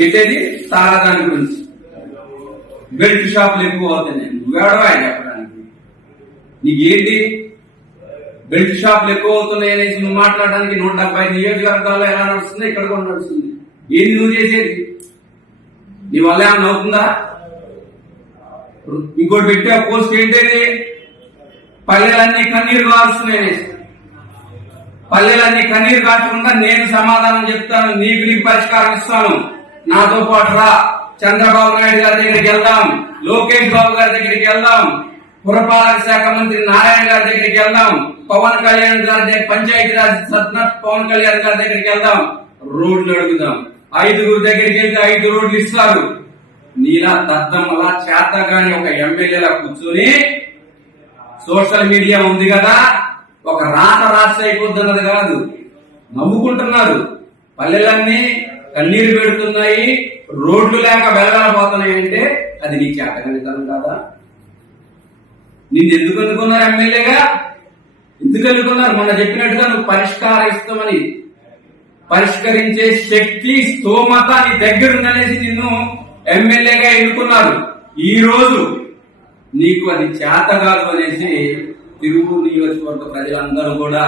ఏంటది తాగదాని గురించి. బెల్ట్ షాపులు ఎక్కువ అవుతున్నాయి. నువ్వేడవా చెప్పడానికి? నీకేంటి బెల్ట్ షాపులు ఎక్కువ అవుతున్నాయి అనేసి నువ్వు మాట్లాడడానికి 170 నియోజకవర్గాల్లో ఎలా నడుస్తుంది, ఇక్కడ కూడా నడుస్తుంది. ఏంది నువ్వు చేసేది? నీ వల్ల ఏమన్నా అవుతుందా? ఇంకోటి పెట్టే పోస్ట్ ఏంటది, పల్లెలన్నీ కన్నీరు కారుస్తున్నాయి. పల్లెలన్నీ కన్నీరు కాచకుండా నేను సమాధానం చెప్తాను, నీకు పరిష్కారం ఇస్తాను, నాతో పాటు రా, చంద్రబాబు నాయుడు గారి దగ్గరికి వెళ్దాం, లోకేష్ బాబు గారి దగ్గరికి వెళ్దాం, పురపాలక శాఖ మంత్రి నారాయణ గారి దగ్గరికి వెళ్దాం, పవన్ కళ్యాణ్ గారి పంచాయతీరాజ్ సత్న పవన్ కళ్యాణ్ గారి దగ్గరికి వెళ్దాం, రోడ్లు అడుగుదాం. 5 దగ్గరికి వెళ్తే 5 రోడ్లు ఇస్తారు. నీలా దద్దమ్మలా చేతగాని ఒక ఎమ్మెల్యేలా కూర్చొని సోషల్ మీడియా ఉంది కదా, ఒక రాష్ట్ర అయిపోతున్నది కాదు, నవ్వుకుంటున్నారు. పల్లెలన్నీ కన్నీరు పెడుతున్నాయి, రోడ్లు లేక వెలగలపోతున్నాయి అంటే అది నీ చేతగానితనం కాదా? నిన్ను ఎందుకు ఎన్నుకున్నారు ఎమ్మెల్యేగా? ఎందుకు ఎన్నుకున్నారు? మొన్న చెప్పినట్టుగా నువ్వు పరిష్కారిస్తామని, పరిష్కరించే శక్తి స్తోమత నీ దగ్గర ఉందనేసి నిన్ను ఎమ్మెల్యేగా ఎన్నుకున్నారు. ఈ రోజు నీకు అది చేతగాదు అనేసి తిరువూరు నియోజకవర్గ ప్రజలందరూ కూడా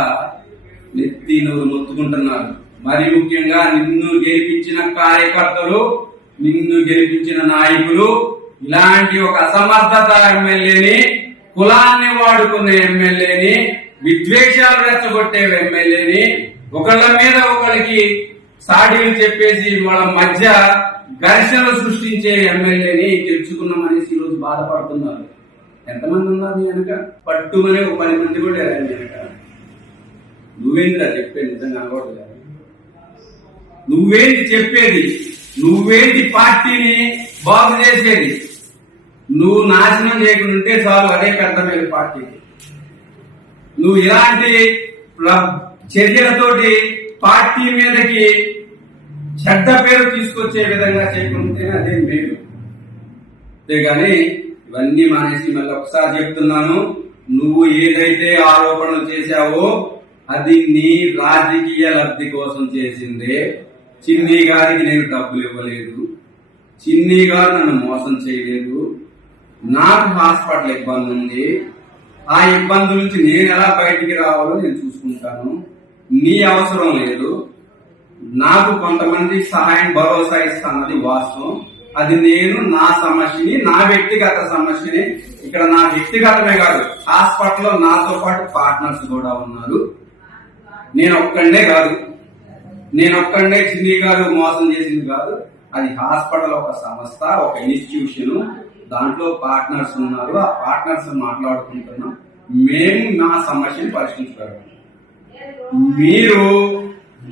నెత్తి నూరు మొత్తుకుంటున్నారు. మరి ముఖ్యంగా నిన్ను గెలిపించిన కార్యకర్తలు, నిన్ను గెలిపించిన నాయకులు ఇలాంటి ఒక అసమర్థత ఎమ్మెల్యేని, కులాన్ని వాడుకునే ఎమ్మెల్యేని, విద్వేషాలు రెచ్చగొట్టే ఎమ్మెల్యేని, ఒకళ్ళ మీద ఒకరికి సాడీలు చెప్పేసి వాళ్ళ మధ్య ఘర్షణలు సృష్టించే ఎమ్మెల్యేని గెలుచుకున్నామనేసి ఈరోజు బాధపడుతున్నారు. ఎంతమంది ఉన్నారు నీ వెనక? పట్టుమనే ఒక 10 మంది కూడా నీ వెనక. నువ్వేంటిరా చెప్పేది? నిజంగా అనకూడదు. నువ్వేంటి చెప్పేది? నువ్వేంటి పార్టీని బాగు చేసేది? నువ్వు నాశనం చేయకుండా ఉంటే చాలు, అదే పెద్ద మేలు పార్టీకి. నువ్వు ఇలాంటి చర్యలతోటి పార్టీ మీదకి చెడ్డ పేరు తీసుకొచ్చే విధంగా చేయకుంటే అదే మేలు. అంతేగాని ఇవన్నీ మానేసి మళ్ళీ ఒకసారి చెప్తున్నాను, నువ్వు ఏదైతే ఆరోపణలు చేశావో అది నీ రాజకీయ లబ్ధి కోసం చేసిందే. చిన్ని గారికి నేను డబ్బులు ఇవ్వలేదు, చిన్ని గారు నన్ను మోసం చేయలేదు, నాకు హాస్పిటల్ ఇబ్బంది ఉంది, ఆ ఇబ్బంది నుంచి నేను ఎలా బయటికి రావాలో నేను చూసుకుంటాను, నీ అవసరం లేదు. నాకు కొంతమంది సహాయం భరోసా ఇస్తానది వాస్తవం. అది నేను నా సమస్యని, నా వ్యక్తిగత సమస్యని, ఇక్కడ నా వ్యక్తిగతమే కాదు, హాస్పిటల్లో నాతో పాటు పార్ట్నర్స్ కూడా ఉన్నారు. నేను ఒక్కడే కాదు, నేను ఒక్కడే చిన్ని గారు మోసం చేసింది కాదు, అది హాస్పిటల్ ఒక సంస్థ, ఒక ఇన్స్టిట్యూషన్, దాంట్లో పార్ట్నర్స్ ఉన్నారు. ఆ పార్ట్నర్స్ మాట్లాడుకుంటున్నాం, మేము నా సమస్యను పరిష్కరించుకోవాలి. మీరు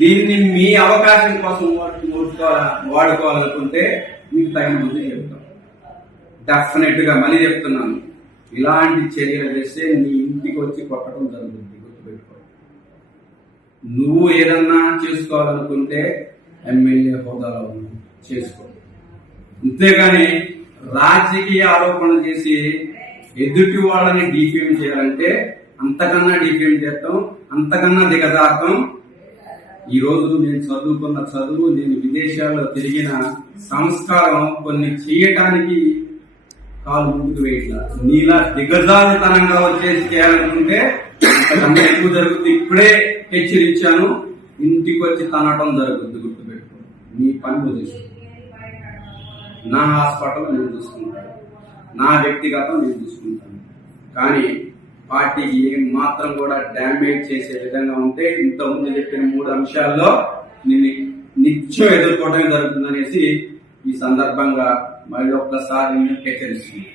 దీన్ని మీ అవకాశం కోసం వాడుకోవాలనుకుంటే మీకు తగిన ముందే చెప్తాం. డెఫినెట్ గా మళ్ళీ చెప్తున్నాను, ఇలాంటి చర్యలు చేస్తే నీ ఇంటికి వచ్చి కొట్టడం జరుగుతుంది, గుర్తుపెట్టుకో. నువ్వు ఏదన్నా చేసుకోవాలనుకుంటే ఎమ్మెల్యే హోదాలో చేసుకో, అంతేగాని రాజకీయ ఆరోపణలు చేసి ఎదుటి వాళ్ళని డిఫేమ్ చేయాలంటే అంతకన్నా డిఫేమ్ చేస్తాం, అంతకన్నా దిగజారుతాం. ఈ రోజు నేను చదువుకున్న చదువు, నేను విదేశాల్లో తిరిగిన సంస్కారం కొన్ని చేయటానికి కాలు ముందుకు వేయట్లా. నీలా దిగజారుతనంగా వచ్చేసి చేయాలనుకుంటే అంతకన్నా ఎక్కువ జరుగుతుంది. ఇప్పుడే హెచ్చరించాను, ఇంటికి వచ్చి తనటం జరుగుతుంది, గుర్తుపెట్టుకో. నీ పని వదిలేసి నా హాస్పిటల్ నేను చూసుకుంటాను, నా వ్యక్తిగతం నేను చూసుకుంటాను. కానీ పార్టీకి ఏం మాత్రం కూడా డ్యామేజ్ చేసే విధంగా ఉంటే ఇంతకుముందు చెప్పిన 3 అంశాల్లో నిన్ను నిత్యం ఎదుర్కోవడం జరుగుతుందనేసి ఈ సందర్భంగా మళ్ళీ ఒక్కసారి హెచ్చరిస్తుంది.